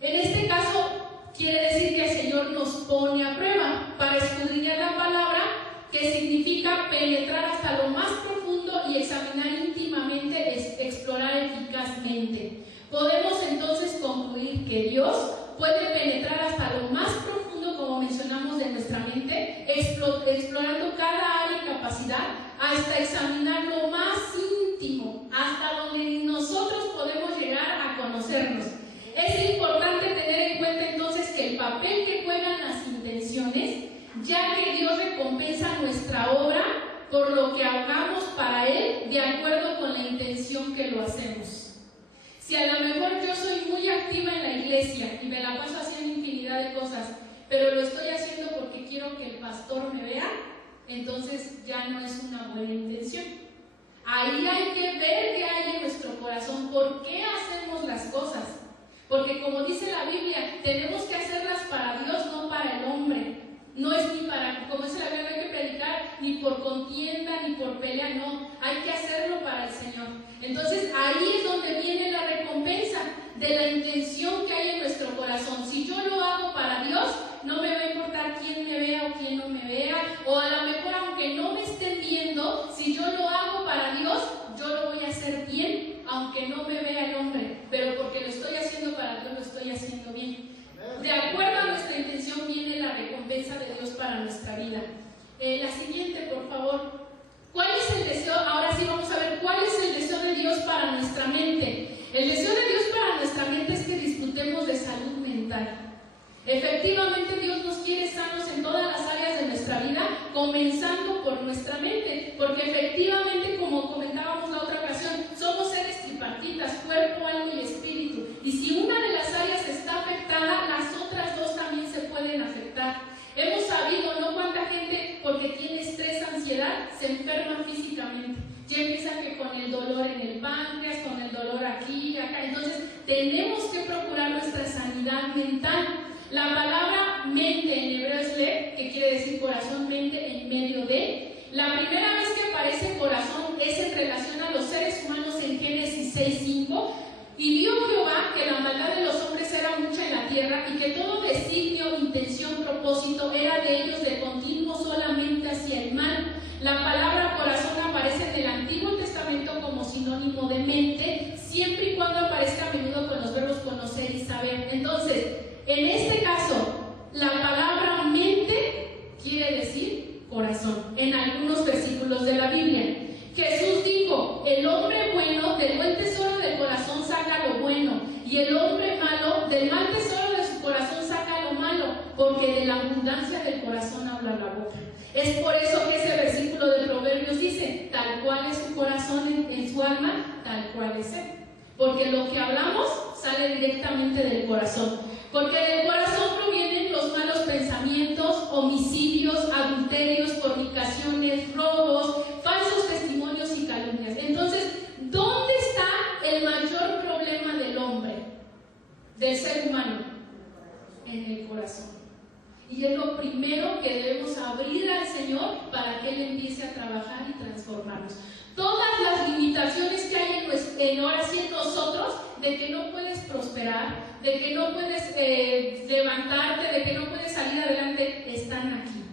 En este caso, quiere decir que el Señor nos pone a prueba para escudriñar la palabra, que significa penetrar hasta lo más profundo y examinar íntimamente, explorar eficazmente. Podemos entonces concluir que Dios puede penetrar hasta lo más profundo, como mencionamos, de nuestra mente, explorando cada área y capacidad, hasta examinar lo más íntimo, hasta donde nosotros podemos llegar a conocernos. Es importante tener en cuenta entonces que el papel que juegan las intenciones, ya que Dios recompensa nuestra obra por lo que hagamos para Él, de acuerdo con la intención que lo hacemos. Si a lo mejor yo soy muy activa en la iglesia y me la paso haciendo infinidad de cosas, pero lo estoy haciendo porque quiero que el pastor me vea, entonces ya no es una buena intención. Ahí hay que ver qué hay en nuestro corazón, por qué hacemos las cosas. Porque como dice la Biblia, tenemos que hacerlas para Dios, no para el hombre. No es ni para, como dice la Biblia, no hay que predicar ni por contienda ni por pelea, no, hay que hacerlo para el Señor. Entonces ahí es donde viene la recompensa de la intención que hay en nuestro corazón. Si yo lo hago para Dios, no me va a importar quién me vea o quién no me vea, o a lo mejor aunque no me estén viendo, si yo lo hago para Dios, yo lo voy a hacer bien, aunque no me vea el hombre, pero porque lo estoy haciendo para Dios, lo estoy haciendo bien. De acuerdo a nuestra intención viene la recompensa de Dios para nuestra vida. La siguiente, por favor. ¿Cuál es el deseo? Ahora sí vamos a ver cuál es el deseo de Dios para nuestra mente. El deseo de Dios para nuestra mente es que disfrutemos de salud mental. Efectivamente, Dios nos quiere sanos en todas las áreas de nuestra vida, comenzando por nuestra mente, porque efectivamente, como comentábamos la otra ocasión, somos seres tripartitas, cuerpo, alma y espíritu, y si una de las áreas está afectada, las otras dos también se pueden afectar. Hemos sabido, ¿no?, cuánta gente, porque tiene estrés, ansiedad, se enferma físicamente. Ya empieza que con el dolor en el páncreas, con el dolor aquí y acá. Entonces, tenemos que procurar nuestra sanidad mental. La palabra mente en hebreo es lev, que quiere decir corazón, mente, en medio de. La primera vez que aparece corazón es en relación a los seres humanos en Génesis 6:5. Y vio Jehová que la maldad de los hombres era mucha en la tierra y que todo designio, intención, propósito era de ellos de continuo solamente hacia el mal. La palabra corazón aparece en el Antiguo Testamento como sinónimo de mente, siempre y cuando aparezca a menudo con los verbos conocer y saber. Entonces, en este caso, la palabra mente quiere decir corazón, en algunos versículos de la Biblia. Jesús dijo: el hombre bueno del buen tesoro del corazón saca lo bueno, y el hombre malo del mal tesoro de su corazón saca lo malo, porque de la abundancia del corazón habla la boca. Es por eso que ese versículo de Proverbios dice: tal cual es su corazón en su alma, tal cual es él. Porque lo que hablamos sale directamente del corazón. Porque del corazón provienen los malos pensamientos, homicidios, adulterios, fornicaciones, robos, falsos testimonios y calumnias. Entonces, ¿dónde está el mayor problema del hombre, del ser humano? En el corazón. Y es lo primero que debemos abrir al Señor para que Él empiece a trabajar y transformarnos. Todas las limitaciones que hay ahora sí en nosotros, de que no puedes prosperar, de que no puedes levantarte, de que no puedes salir adelante, están aquí.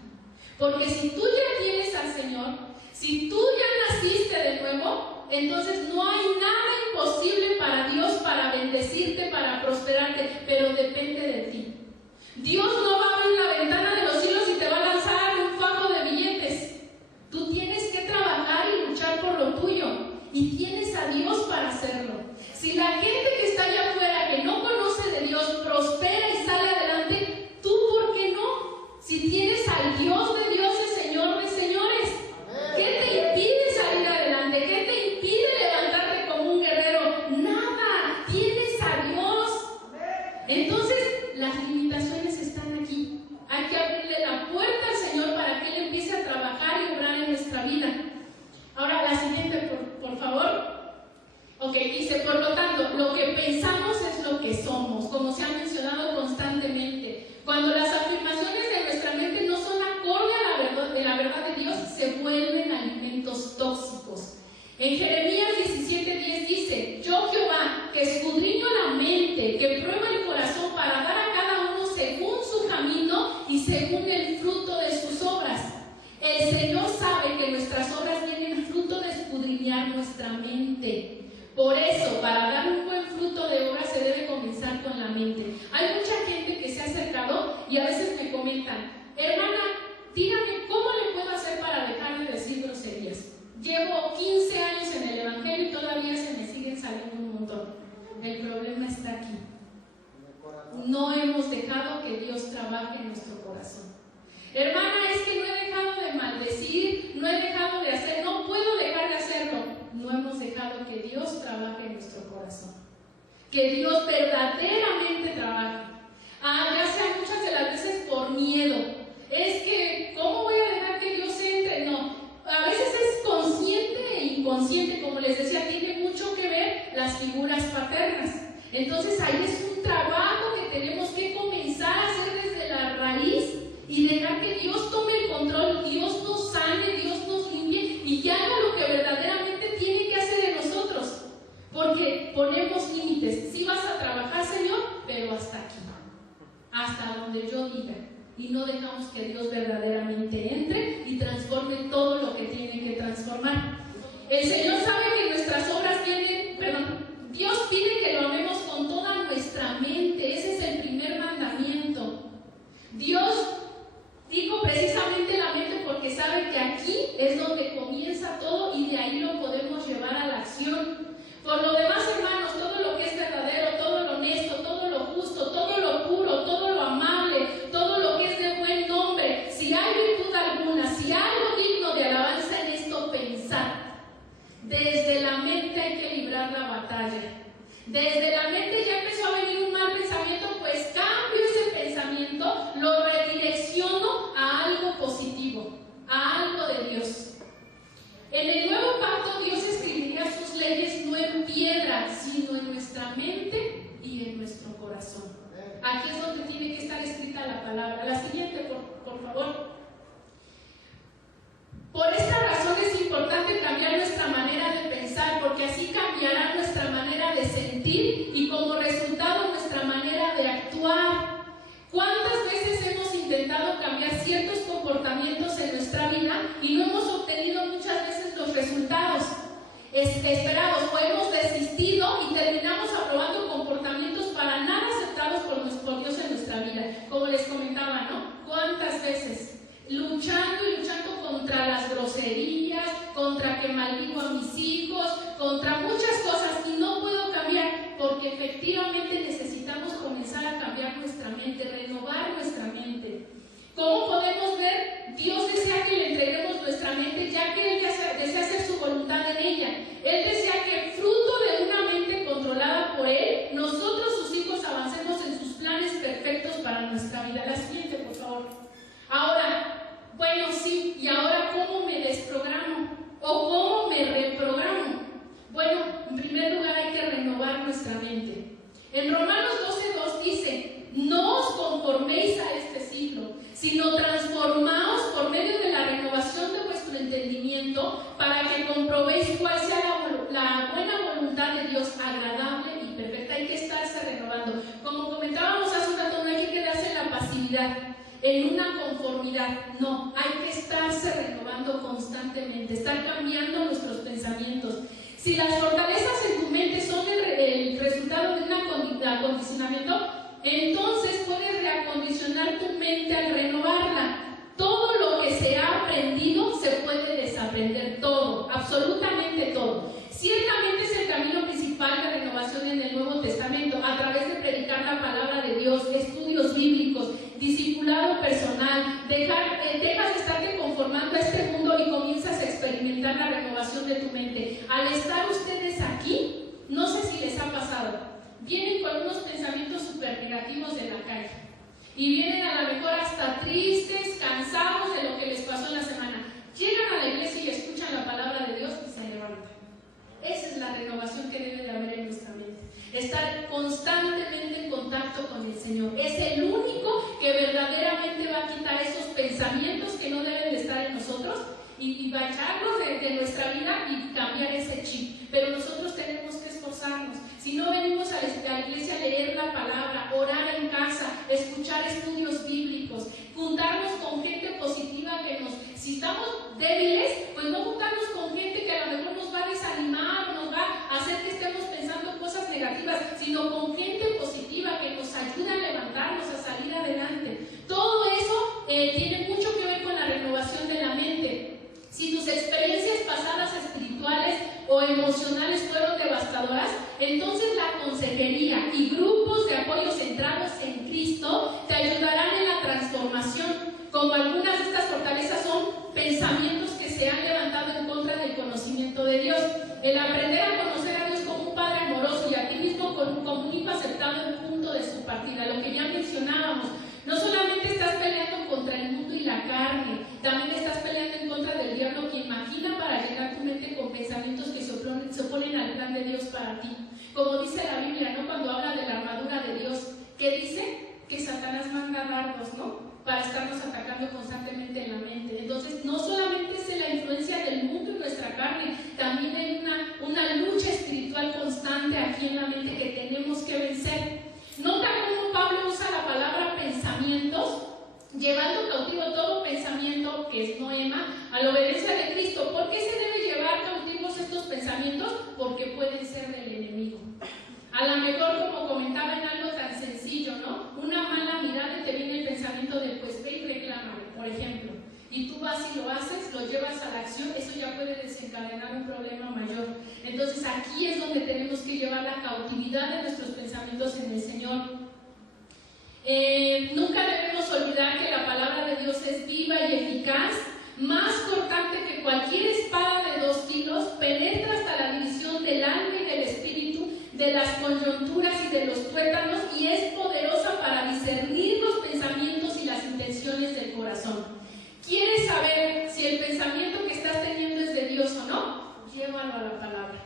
Porque si tú ya tienes al Señor, si tú ya naciste de nuevo, entonces no hay nada imposible para Dios, para bendecirte, para prosperarte, pero depende de ti. Dios no va a abrir la ventana de los cielos y te va a lanzar un fajo de billetes. Tú tienes que trabajar y luchar por lo tuyo, y tienes a Dios para hacerlo. Si la gente que está allá afuera, que no conoce de Dios, prospera y sale adelante, ¿tú por qué no? Si tienes al Dios de dioses, Señor de señores, ¿qué te impide salir adelante? ¿Qué te impide levantarte como un guerrero? Nada, tienes a Dios. Entonces, las limitaciones están aquí. Hay que abrirle la puerta al Señor para que Él empiece a trabajar y obrar en nuestra vida. Ahora, la siguiente, por favor. Ok, dice: por lo tanto, lo que pensamos es lo que somos, como se ha mencionado constantemente. Cuando según el fruto de sus obras. El Señor sabe que nuestras obras vienen fruto de escudriñar nuestra mente. Por eso, para dar un buen fruto de obra se debe comenzar con la mente. Hay mucha gente que se ha acercado y a veces me comentan: hermana, dígame, ¿cómo le puedo hacer para dejar de decir groserías? Llevo 15 años en el Evangelio y todavía se me siguen saliendo un montón. El problema está aquí. No hemos dejado que Dios trabaje en nuestro corazón. Hermana, es que no he dejado de maldecir, no he dejado de hacer, no puedo dejar de hacerlo. No hemos dejado que Dios trabaje en nuestro corazón. Que Dios verdaderamente trabaje. Ya sea muchas de las veces por miedo. Es que, ¿cómo voy a dejar que Dios entre? No. A veces es consciente e inconsciente, como les decía, tiene mucho que ver las figuras paternas. Entonces ahí es un trabajo que tenemos que comenzar a hacer desde la raíz y dejar que Dios tome el control, Dios nos sane, Dios nos limpie y que haga lo que verdaderamente tiene que hacer en nosotros. Porque ponemos límites. Sí vas a trabajar, Señor, pero hasta aquí, hasta donde yo diga. Y no dejamos que Dios verdaderamente entre y transforme todo lo que tiene que transformar. El Señor sabe que nuestras obras Dios pide que lo amemos con toda nuestra mente. Ese es el primer mandamiento. Dios dijo precisamente la mente porque sabe que aquí es donde comienza todo y de ahí lo podemos llevar a la acción. Por lo demás, hermanos, todo lo que es verdadero, todo lo honesto, todo lo justo, todo lo puro, todo lo amable, todo lo que es de buen nombre, si hay virtud alguna, si hay algo digno de alabanza en esto, pensad. Desde la mente hay que librar la batalla. Desde la mente ya empezó a venir un mal pensamiento, pues cambio ese pensamiento, lo redirecciono a algo positivo, a algo de Dios. En el nuevo pacto Dios escribiría sus leyes no en piedra, sino en nuestra mente y en nuestro corazón. Aquí es donde tiene que estar escrita la palabra. La siguiente, por favor. Por esta razón es importante cambiar nuestra manera de pensar, porque así cambiará nuestra manera de sentir y como resultado nuestra manera de actuar. ¿Cuántas veces hemos intentado cambiar ciertos comportamientos en nuestra vida y no hemos obtenido muchas veces los resultados esperados, o hemos desistido y terminamos aprobando comportamientos para nada aceptados por Dios en nuestra vida? Como les comentaba, ¿no? ¿Cuántas veces? Luchando y luchando contra las groserías, contra que maldigo a mis hijos, contra muchas cosas y no puedo cambiar, porque efectivamente necesitamos comenzar a cambiar nuestra mente, renovar nuestra mente. ¿Cómo podemos ver? Dios desea que le entreguemos nuestra mente, ya que Él desea hacer su voluntad en ella. Él desea que fruto de una mente controlada por Él, nosotros sus hijos avancemos en sus planes perfectos para nuestra vida. La siguiente, por favor. Ahora, bueno, sí, ¿y ahora cómo me desprogramo? ¿O cómo me reprogramo? Bueno, en primer lugar hay que renovar nuestra mente. En Romanos 12:2 dice: no os conforméis a este siglo, sino transformaos por medio de la renovación de vuestro entendimiento, para que comprobéis cuál sea la buena voluntad de Dios, agradable y perfecta. Hay que estarse renovando. Como comentábamos hace un rato, no hay que quedarse en la pasividad, en una conformidad. No, hay que estarse renovando constantemente, estar cambiando nuestros pensamientos. Si las fortalezas en tu mente son el resultado de un acondicionamiento, entonces puedes reacondicionar tu mente al renovarla. Todo lo que se ha aprendido se puede desaprender, todo, absolutamente todo. Ciertamente es el camino principal de renovación en el Nuevo Testamento, a través de predicar la palabra de Dios, estudios bíblicos, discipulado personal. Dejas de estarte conformando a este mundo y comienzas a experimentar la renovación de tu mente. Al estar ustedes aquí, no sé si les ha pasado, vienen con unos pensamientos súper negativos de la calle y vienen a lo mejor hasta tristes, cansados de lo que les pasó en la semana. Llegan a la iglesia y escuchan la palabra de Dios y se levantan. Esa es la renovación que debe de haber en nuestra mente. Estar constantemente en contacto con el Señor. Es el único que verdaderamente va a quitar esos pensamientos que no deben de estar en nosotros y va a echarlos de nuestra vida y cambiar ese chip. Pero nosotros tenemos que esforzarnos. Si no venimos a la iglesia a leer la palabra, orar en casa, escuchar escuchar estudios bíblicos, juntarnos con gente positiva si estamos débiles, pues no juntarnos con gente que a lo mejor nos va a desanimar o nos va a hacer que estemos pensando cosas negativas, sino con gente positiva que nos ayuda a levantarnos, a salir adelante. Todo eso tiene mucho que ver con la renovación de la mente. Si tus experiencias pasadas espirituales o emocionales fueron devastadoras, entonces la consejería y grupos de apoyo centrados en Cristo te ayudarán en la transformación. Como algunas de estas fortalezas son pensamientos que se han levantado en contra del conocimiento de Dios. El aprender a conocer a Dios como un Padre amoroso y a ti mismo como un hijo aceptado en punto de su partida, lo que ya mencionábamos. No solamente estás peleando contra el mundo y la carne, también estás peleando en contra del diablo, quien maquina para llenar tu mente con pensamientos que se oponen al plan de Dios para ti. Como dice la Biblia, ¿no? Cuando habla de la armadura de Dios, ¿qué dice? Que Satanás manda dardos, ¿no? Para estarnos atacando constantemente en la mente. Entonces, no solamente es la influencia del mundo en nuestra carne, también hay una lucha espiritual constante aquí en la mente que tenemos que vencer. Nota cómo Pablo usa la palabra pensamientos, llevando cautivo todo pensamiento que es noema a la obediencia de Cristo. ¿Por qué se debe llevar cautivos estos pensamientos? Porque pueden ser del enemigo. A lo mejor, como comentaba, en algo tan sencillo, ¿no? Una mala mirada y te viene el pensamiento de pues ve y reclámale, por ejemplo. Y tú vas y lo haces, lo llevas a la acción, eso ya puede desencadenar un problema mayor. Entonces aquí es donde tenemos que llevar la cautividad de nuestros pensamientos en el Señor. Nunca debemos olvidar que la palabra de Dios es viva y eficaz, más cortante que cualquier espada de 2 filos, penetra hasta la división del alma y del espíritu, de las coyunturas y de los tuétanos, y es poderosa para discernir los pensamientos y las intenciones del corazón. ¿Quieres saber si el pensamiento que estás teniendo es de Dios o no? Llévalo a la palabra.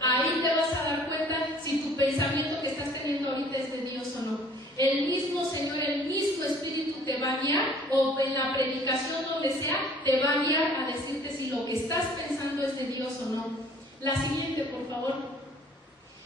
Ahí te vas a dar cuenta si tu pensamiento que estás teniendo ahorita es de Dios o no. El mismo Señor, el mismo Espíritu te va a guiar, o en la predicación donde sea, te va a guiar a decirte si lo que estás pensando es de Dios o no. La siguiente, por favor.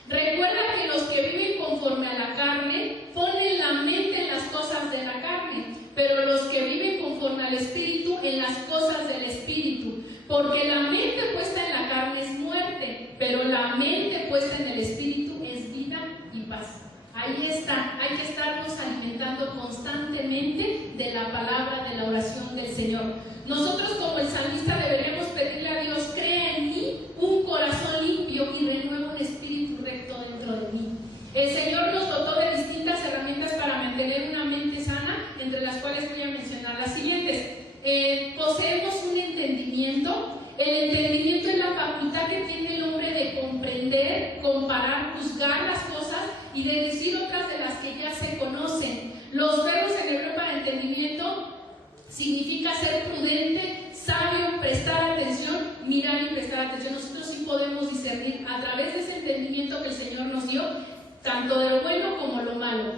Recuerda que los que viven conforme a la carne ponen la mente en las cosas de la carne, pero los que viven conforme al Espíritu en las cosas del Espíritu. Porque la mente puesta en la carne es muerte, pero la mente puesta en el Espíritu es vida y paz. Ahí está, hay que estarnos alimentando constantemente de la palabra, de la oración del Señor. Nosotros como el salmista deberíamos pedirle a Dios: crea en mí un corazón limpio y renueva un espíritu recto dentro de mí. El Señor nos dotó de distintas herramientas para mantener una mente sana, entre las cuales voy a mencionar las siguientes. Poseemos un entendimiento. El entendimiento es la facultad que tiene el hombre de comprender, comparar, juzgar las cosas y de decir otras de las que ya se conocen. Los verbos en hebreo para entendimiento significa ser prudente, sabio, prestar atención, mirar y prestar atención. Nosotros sí podemos discernir a través de ese entendimiento que el Señor nos dio, tanto de lo bueno como lo malo.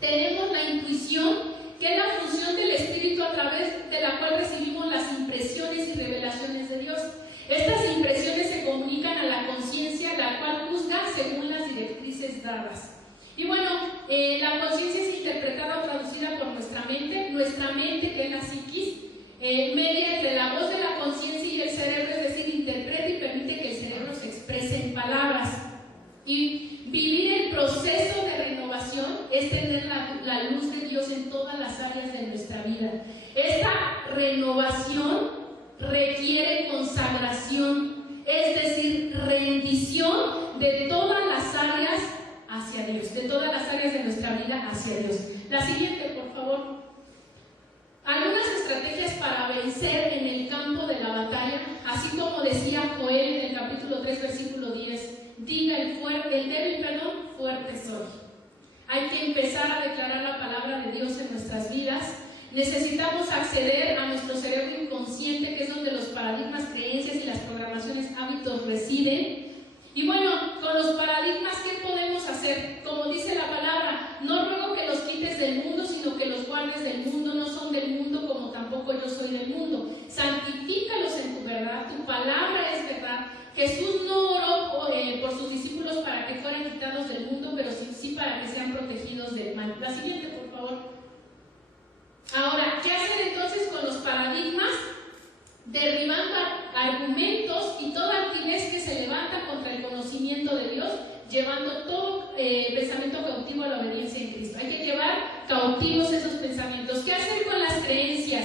Tenemos la intuición, que es la función del Espíritu a través de la cual recibimos las impresiones y revelaciones de Dios. Estas impresiones se comunican a la conciencia, la cual juzga según las directrices dadas. Y bueno, la conciencia es interpretada o traducida por nuestra mente que es la psiquis, media entre la voz de la conciencia y el cerebro, es decir, interpreta y permite que el cerebro se exprese en palabras. Y vivir el proceso de renovación es tener la luz de Dios en todas las áreas de nuestra vida. Esta renovación requiere consagración, es decir, rendición de todas las áreas hacia Dios, de todas las áreas de nuestra vida hacia Dios. La siguiente, por favor. Algunas estrategias para vencer en el campo de la batalla, así como decía Joel en el capítulo 3, versículo 10. Diga el débil, fuerte soy. Hay que empezar a declarar la palabra de Dios en nuestras vidas. Necesitamos acceder a nuestro cerebro inconsciente, que es donde los paradigmas, creencias y las programaciones, hábitos residen. Y bueno, con los paradigmas, ¿qué podemos hacer? Como dice la palabra, no ruego que los quites del mundo, sino que los guardes del mundo. No son del mundo, como tampoco yo soy del mundo. Santifícalos en tu verdad, tu palabra es verdad. Jesús no oró por sus discípulos para que fueran quitados del mundo, pero sí para que sean protegidos del mal. La siguiente, por favor. cautivos esos pensamientos. ¿Qué hacer con las creencias?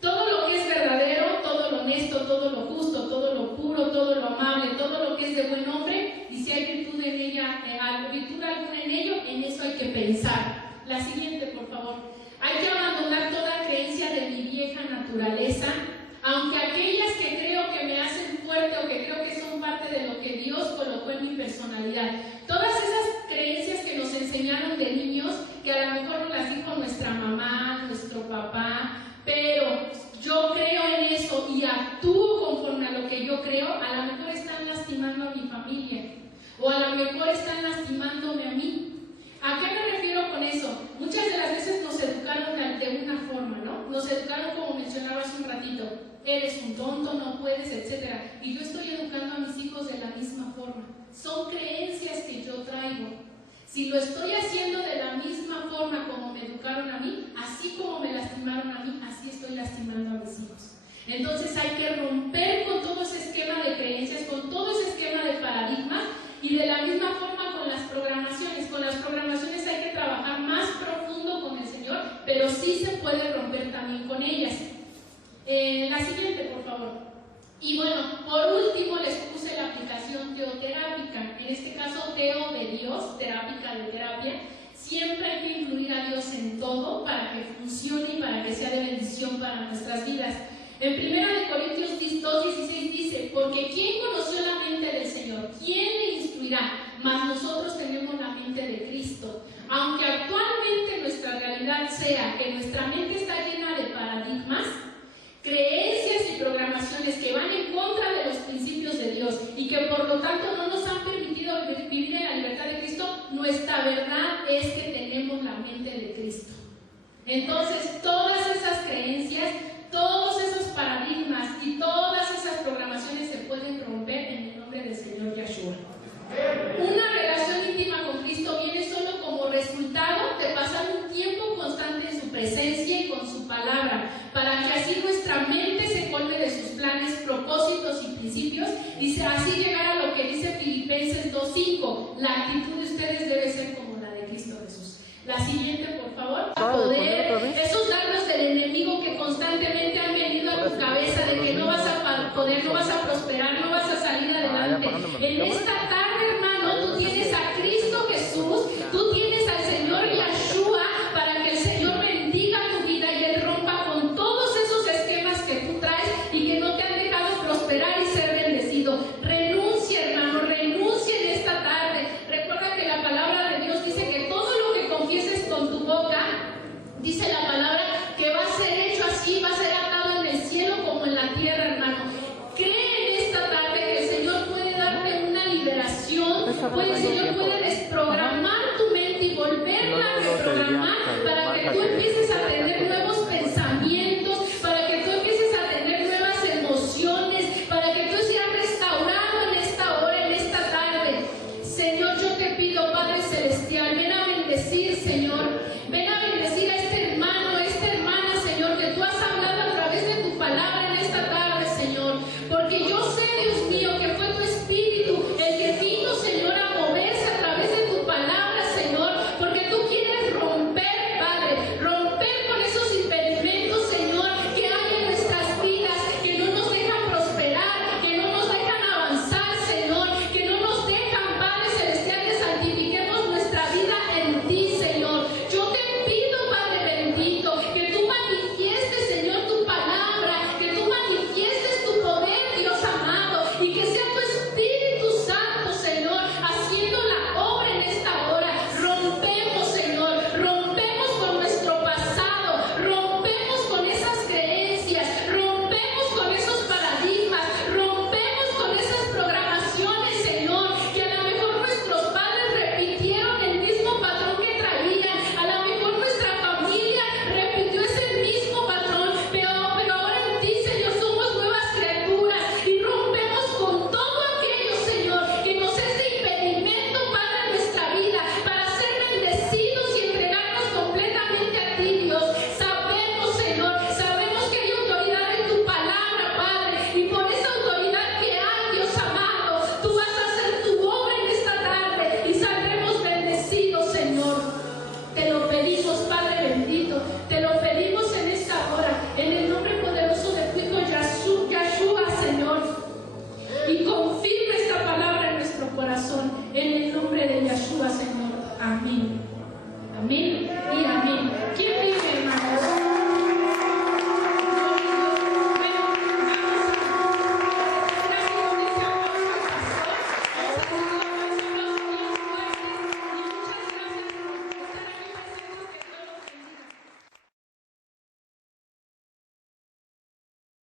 Todo lo que es verdadero, todo lo honesto, todo lo justo, todo lo puro, todo lo amable, todo lo que es de buen hombre, y si hay virtud en ella, virtud alguna en ello, en eso hay que pensar. La siguiente, por favor. Hay que abandonar toda creencia de mi vieja naturaleza, aunque aquellas que creo que me hacen fuerte o que creo que son parte de lo que Dios colocó en mi personalidad. Todas esas creencias que nos enseñaron de niños, que a lo mejor nos las dijo nuestra mamá, nuestro papá, pero yo creo en eso y actúo conforme a lo que yo creo, a lo mejor están lastimando a mi familia o a lo mejor están lastimándome a mí. ¿A qué me refiero con eso? Muchas de las veces nos educaron de una forma, ¿no? Nos educaron como mencionaba hace un ratito, eres un tonto, no puedes, etc. Y yo estoy educando a mis hijos de la misma forma. Son creencias que yo traigo. Si lo estoy haciendo de la misma forma como me educaron a mí, así como me lastimaron a mí, así estoy lastimando a mis hijos. Entonces hay que romper con todo ese esquema de creencias, con todo ese esquema de paradigmas, y de la misma forma con las programaciones. Con las programaciones hay que trabajar más profundo con el Señor, pero sí se puede romper también con ellas. La siguiente, por favor. Y bueno, por último les puse la aplicación teoterápica, en este caso teo de Dios, terápica de terapia. Siempre hay que incluir a Dios en todo para que funcione y para que sea de bendición para nuestras vidas. En 1 Corintios 2:16 dice, porque ¿quién conoció la mente del Señor? ¿Quién le instruirá? Mas nosotros tenemos la mente de Cristo. Aunque actualmente nuestra realidad sea que nuestra mente está llena de paradigmas, creencias y programaciones que van en contra de los principios de Dios y que por lo tanto no nos han permitido vivir en la libertad de Cristo, nuestra verdad es que tenemos la mente de Cristo. Entonces, todas esas creencias, todos esos paradigmas y todas esas programaciones se pueden romper en el nombre del Señor Yahshua. Una relación íntima con Cristo viene solo como resultado de pasar un tiempo constante en su presencia y con su palabra, para que así nuestra mente se colme de sus planes, propósitos y principios, y así llegar a lo que dice Filipenses 2:5. La actitud de ustedes debe ser como la de Cristo Jesús. La siguiente, por favor. Poder, esos dardos del enemigo que constantemente han venido a tu cabeza de que no vas a poder, no vas a prosperar, no vas a salir adelante. En esta tarde, hermano, tú tienes a Cristo Jesús, tú tienes al Señor Yahshua, para que el Señor bendiga tu vida y Él rompa con todos esos esquemas que tú traes y que no te han dejado prosperar y ser bendecido. Renuncia, hermano, renuncia en esta tarde. Recuerda que la palabra de Dios dice que todo lo que confieses con tu boca, dice la palabra que va a ser hecho así, va a ser atado en el cielo como en la tierra, hermano. Cree en esta tarde que el Señor puede darte una liberación, el Señor puede desprogramar tu mente y volverla a reprogramar para que tú empieces a